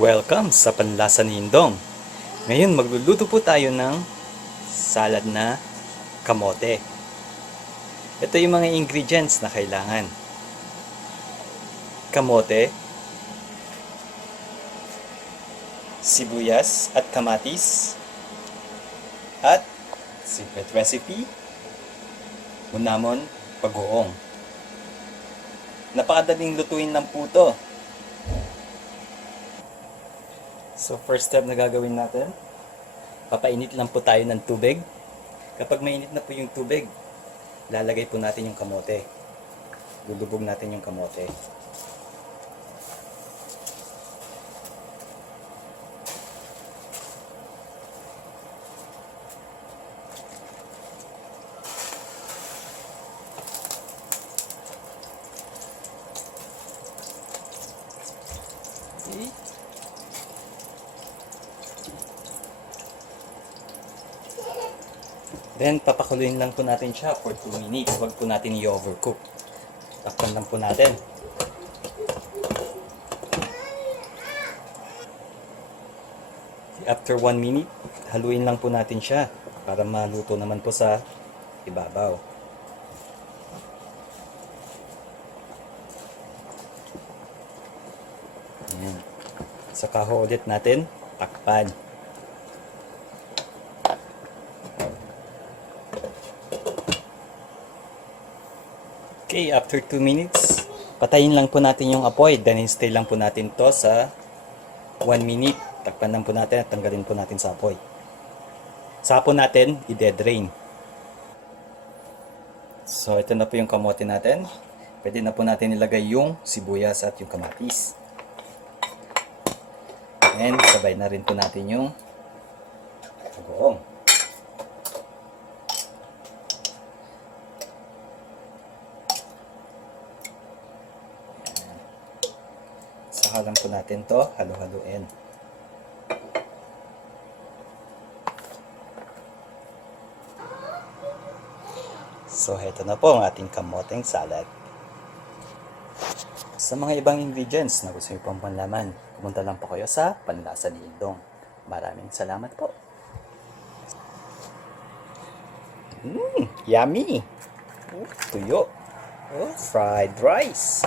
Welcome sa Panlasa ni Indong. Ngayon magluluto po tayo ng salad na kamote. Ito yung mga ingredients na kailangan. Kamote, sibuyas at kamatis, at secret recipe, munamon bagoong. Napakadaling lutuin lang po to. So first step na gagawin natin, papainit lang po tayo ng tubig. Kapag mainit na po yung tubig, lalagay po natin yung kamote. Lulubog natin yung kamote. Okay. Then, papakuluin lang po natin siya for 2 minutes. Huwag po natin i-overcook. Takpan lang po natin. After 1 minute, haluin lang po natin siya para maluto naman po sa ibabaw. Ayan. Saka ho ulit natin takpan. Okay, after 2 minutes, patayin lang po natin yung apoy. Then, stay lang po natin to sa 1 minute. Takpan lang po natin at tanggalin po natin sa apoy. Saka po natin, i-dedrain. So, ito na po yung kamote natin. Pwede na po natin ilagay yung sibuyas at yung kamatis. And, sabay na rin po natin yung bagoong. Saka lang po natin to halo-haluin. So, heto na po ang ating kamoteng salad. Sa mga ibang ingredients na gusto niyo pang panlaman, pumunta lang po kayo sa Panlasa ni Indong. Maraming salamat po. Yummy! Tuyo! Oh, fried rice!